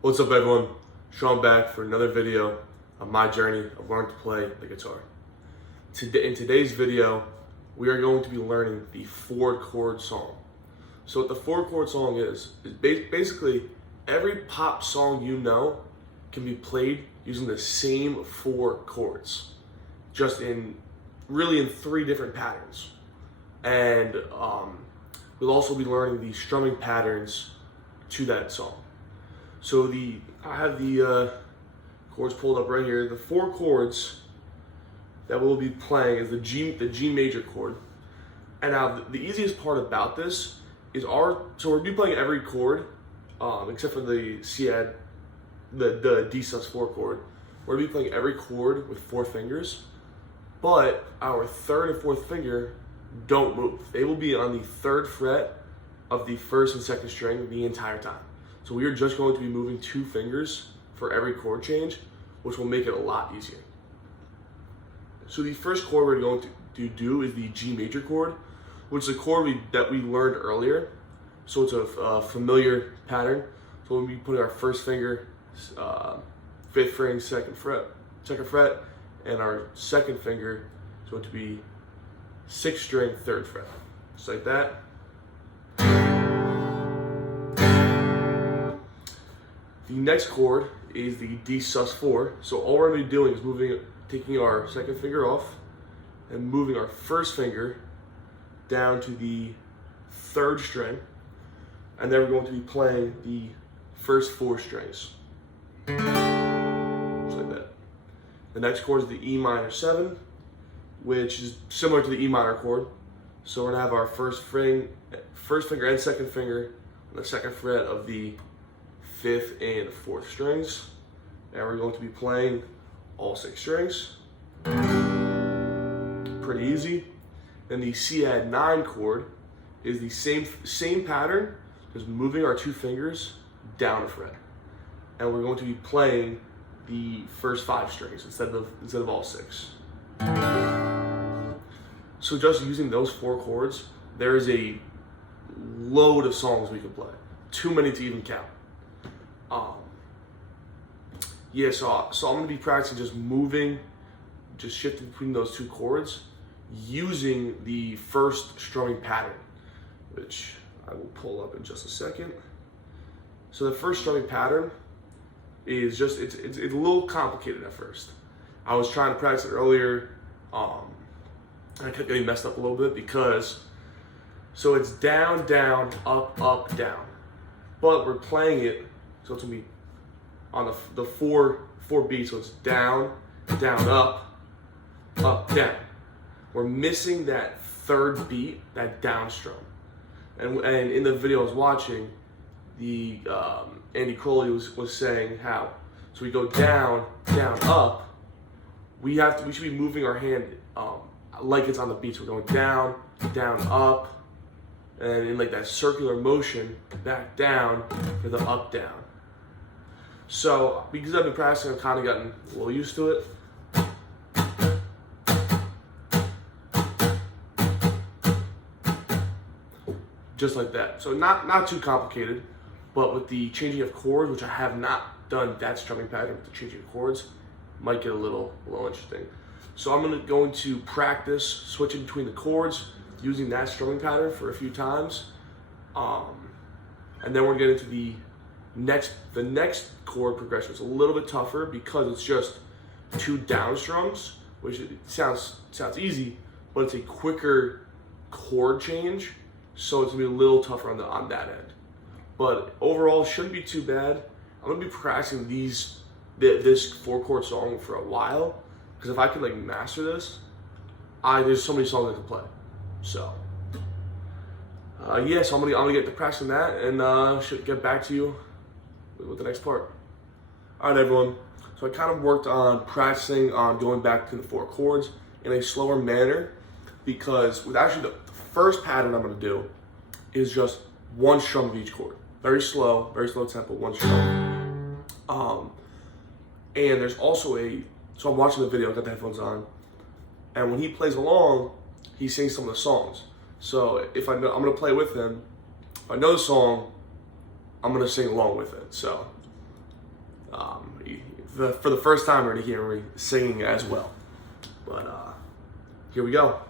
What's up, everyone? Sean back for another video of my journey of learning to play the guitar. In today's video, we are going to be learning the 4-chord song. So what the 4-chord song is basically every pop song you know can be played using the same 4 chords, just in 3 different patterns. And we'll also be learning the strumming patterns to that song. So I have the chords pulled up right here. The 4 chords that we'll be playing is the G major chord. And now the easiest part about this is so we'll be playing every chord except for the C-add, the D sus4 chord. We're gonna be playing every chord with 4 fingers, but our 3rd and 4th finger don't move. They will be on the 3rd fret of the 1st and 2nd string the entire time. So we are just going to be moving 2 fingers for every chord change, which will make it a lot easier. So the first chord we're going to do is the G major chord, which is a chord that we learned earlier. So it's a familiar pattern. So we'll be putting our 1st finger, 5th string, 2nd fret, and our 2nd finger is going to be 6th string, 3rd fret, just like that. The next chord is the D sus4. So all we're going to be doing is taking our 2nd finger off and moving our 1st finger down to the 3rd string, and then we're going to be playing the first 4 strings, just like that. The next chord is the E minor 7, which is similar to the E minor chord. So we're going to have our first finger and 2nd finger on the 2nd fret of the 5th and 4th strings, and we're going to be playing all 6 strings. Pretty easy. Then the C-add 9 chord is the same pattern, just moving our 2 fingers down a fret, and we're going to be playing the first 5 strings instead of all 6. So just using those 4 chords, there is a load of songs we can play. Too many to even count. So I'm gonna be practicing just shifting between those 2 chords using the first strumming pattern, which I will pull up in just a second. So the first strumming pattern is it's a little complicated at first. I was trying to practice it earlier, and I kept getting messed up a little bit because, so it's down, down, up, up, down, but we're playing it, so it's gonna be on the 4 beats, so it's down, down, up, down. We're missing that 3rd beat, that down strum. And in the video I was watching, the Andy Crowley was saying how, so we go down, down, up, we should be moving our hand like it's on the beat. So we're going down, down, up, and in like that circular motion, back down for the up, down. So because I've been practicing, I've kind of gotten a little used to it. Just like that. So not too complicated, but with the changing of chords, which I have not done that strumming pattern with the changing of chords, might get a little interesting. So I'm going to practice switching between the chords using that strumming pattern for a few times, and then we're getting to the next chord progression. It's a little bit tougher because it's just 2 down strums, which sounds easy, but it's a quicker chord change, so it's gonna be a little tougher on that end. But overall, shouldn't be too bad. I'm gonna be practicing this 4-chord song for a while, because if I can master this, there's so many songs I can play. So so I'm gonna get to practicing that, and should get back to you with the next part. All right, everyone. So I kind of worked on practicing on going back to the 4 chords in a slower manner, because with actually the first pattern I'm going to do is just 1 strum of each chord. Very slow tempo, 1 strum. And there's also so I'm watching the video, I've got the headphones on, and when he plays along, he sings some of the songs. So if I'm going to play with him, if I know the song, I'm going to sing along with it. So For the first time, we're gonna hear me singing as well. But here we go.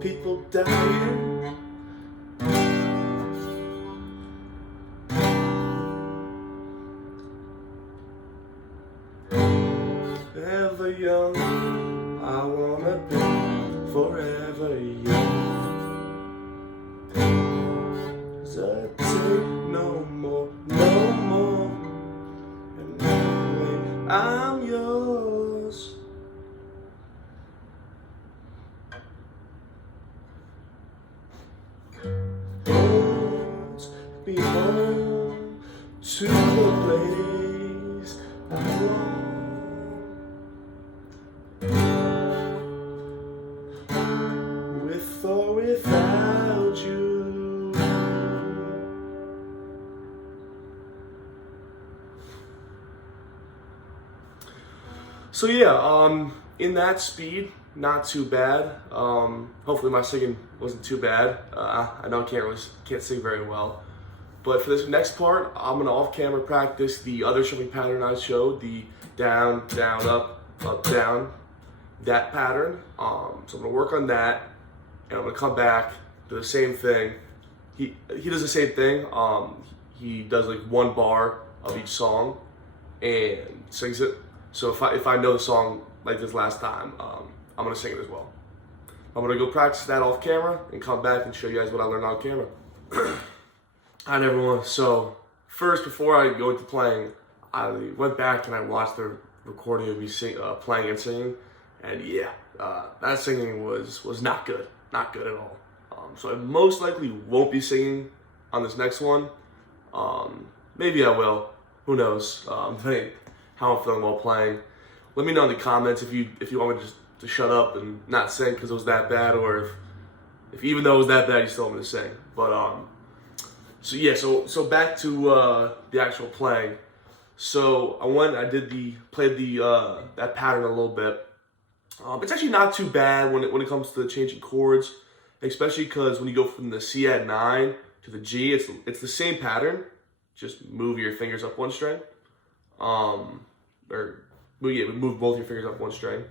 People dying, ever young, I wanna be forever young. 'Cause I take no more, and anyway, I'm yours. Be home to the place I belong, with or without you. So yeah, in that speed, not too bad. Hopefully my singing wasn't too bad. I know I can't sing very well. But for this next part, I'm gonna off-camera practice the other strumming pattern I showed, the down, down, up, down, that pattern. So I'm gonna work on that, and I'm gonna come back, do the same thing. He does the same thing. He does like one bar of each song and sings it. So if I know the song like this last time, I'm gonna sing it as well. I'm gonna go practice that off camera and come back and show you guys what I learned on camera. Alright everyone, so first before I go into playing, I went back and I watched the recording of me playing and singing, and yeah, that singing was not good at all. So I most likely won't be singing on this next one. Maybe I will, who knows, depending how I'm feeling while playing. Let me know in the comments if you want me just to shut up and not sing because it was that bad, or if even though it was that bad you still want me to sing. But so yeah, so back to the actual playing. So I played that pattern a little bit. It's actually not too bad when it comes to changing chords, especially because when you go from the C add 9 to the G, it's the same pattern. Just move your fingers up one string, move both your fingers up one string.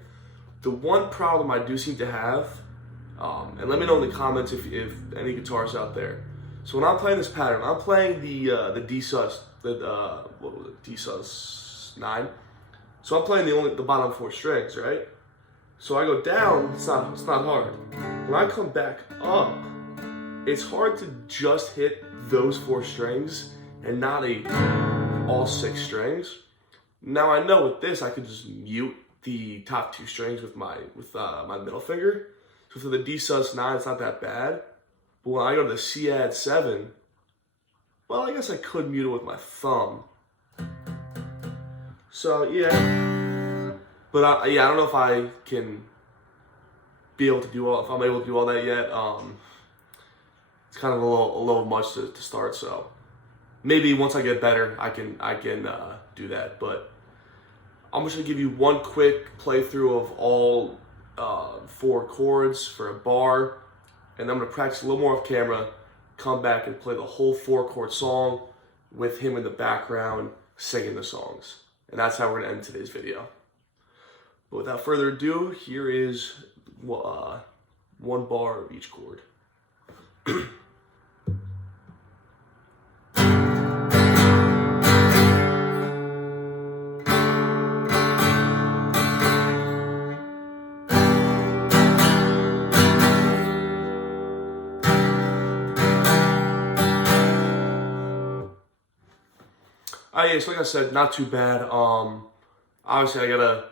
The one problem I do seem to have, and let me know in the comments if any guitarists out there. So when I'm playing this pattern, I'm playing the D sus, what was it, D sus 9. So I'm playing the bottom 4 strings, right? So I go down, it's not hard. When I come back up, it's hard to just hit those 4 strings and not all 6 strings. Now I know with this I could just mute the top 2 strings with my middle finger. So for the D sus 9, it's not that bad. But when I go to the C add 7, well, I guess I could mute it with my thumb. So yeah, but I don't know if I can be able to do if I'm able to do all that yet. It's kind of a little much to start. So maybe once I get better, I can do that. But I'm just gonna give you one quick playthrough of all 4 chords for a bar, and I'm gonna practice a little more off camera, come back and play the whole 4-chord song with him in the background singing the songs. And that's how we're gonna end today's video. But without further ado, here is one bar of each chord. Yeah, so like I said, not too bad. Obviously I gotta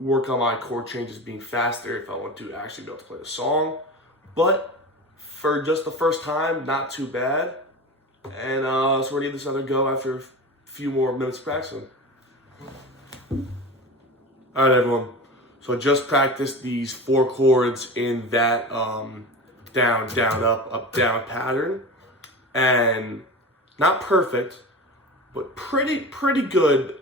work on my chord changes being faster if I want to actually be able to play the song. But for just the first time, not too bad. And so we're gonna give this another go after a few more minutes practicing. All right, everyone. So I just practiced these 4 chords in that down, down, up, down pattern, and not perfect, but pretty good.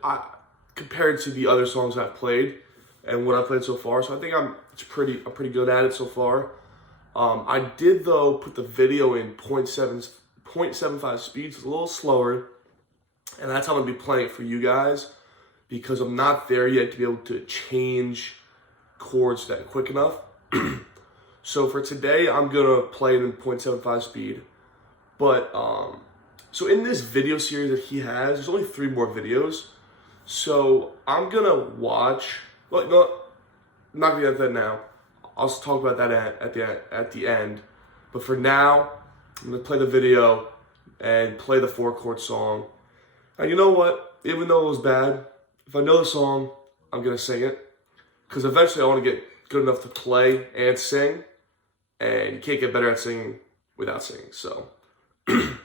compared to the other songs I've played and what I've played so far. So I think I'm pretty good at it so far. I did though put the video in 0.75 speed, so it's a little slower, and that's how I'm gonna be playing it for you guys because I'm not there yet to be able to change chords that quick enough. So for today, I'm gonna play it in 0.75 speed. But so in this video series that he has, there's only 3 more videos. So I'm gonna watch. Well, no, I'm not gonna get to that now. I'll talk about that at the end. But for now, I'm gonna play the video and play the 4-chord song. And you know what? Even though it was bad, if I know the song, I'm gonna sing it. Because eventually I want to get good enough to play and sing. And you can't get better at singing without singing. So if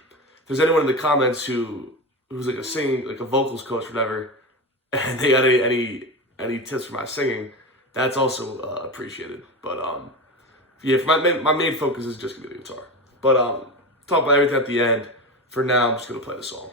there's anyone in the comments who's like a singing, like a vocals coach or whatever, and they got any tips for my singing, that's also appreciated. But yeah, for my main focus is just gonna be the guitar. But talk about everything at the end. For now, I'm just gonna play the song.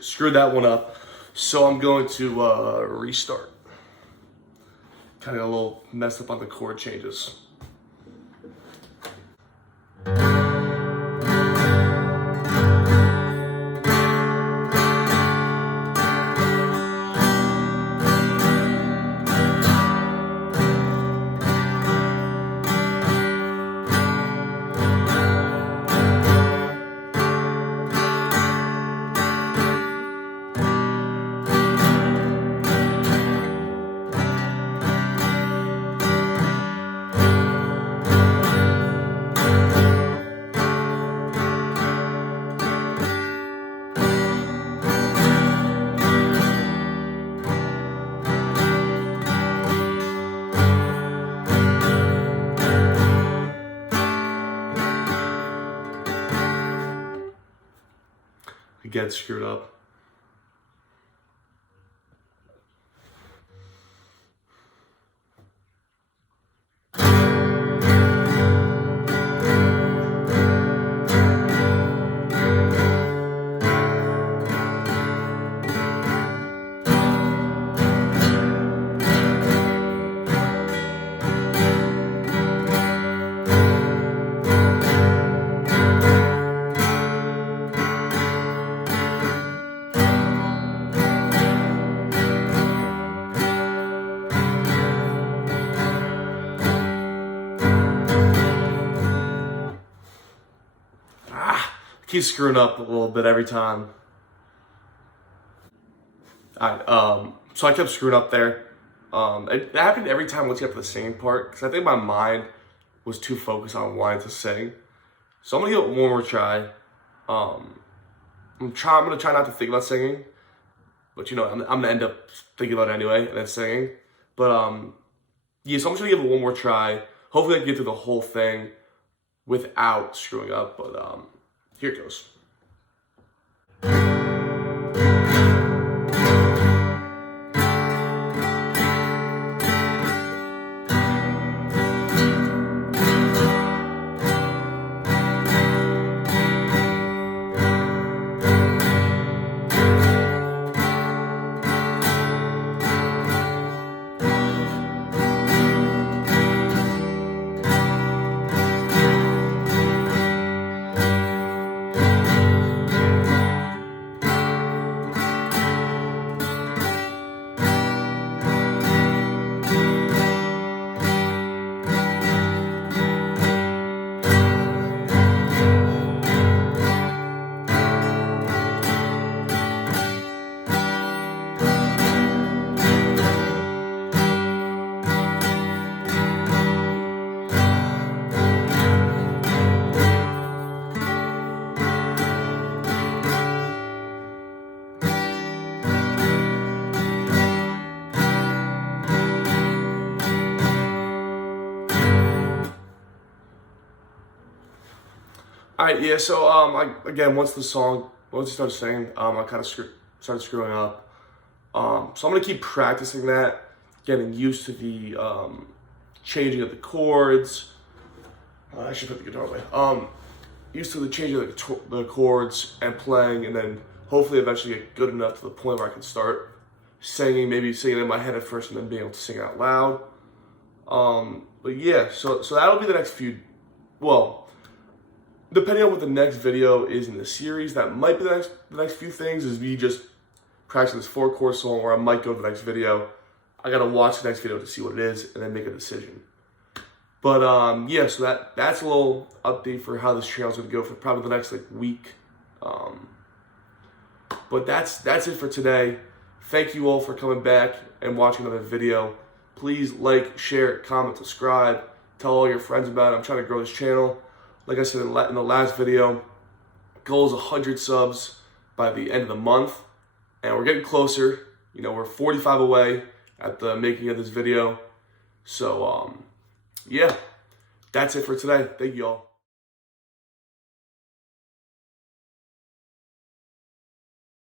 Screwed that one up, so I'm going to restart. Kind of a little messed up on the chord changes. Again, screwed up. Keep screwing up a little bit every time. Alright, so I kept screwing up there. It happened every time once you get to the singing part, because I think my mind was too focused on wanting to sing. So I'm gonna give it one more try. I'm gonna try not to think about singing, but you know, I'm gonna end up thinking about it anyway and then singing. But yeah, so I'm just gonna give it one more try. Hopefully I can get through the whole thing without screwing up, but here it goes. right, yeah. So again, once you started singing, I kind of started screwing up. So I'm gonna keep practicing that, getting used to the changing of the chords. I should put the guitar away. Used to the changing of the chords and playing, and then hopefully eventually get good enough to the point where I can start singing, maybe singing in my head at first and then being able to sing out loud. But yeah, so that'll be the next few, well, depending on what the next video is in the series, that might be the next few things, is me just practicing this 4-chord song, or I might go to the next video. I gotta watch the next video to see what it is and then make a decision. But yeah, so that's a little update for how this channel's gonna go for probably the next week. But that's it for today. Thank you all for coming back and watching another video. Please like, share, comment, subscribe. Tell all your friends about it. I'm trying to grow this channel. Like I said in the last video, goal is 100 subs by the end of the month. And we're getting closer. You know, we're 45 away at the making of this video. So, yeah, that's it for today. Thank you all.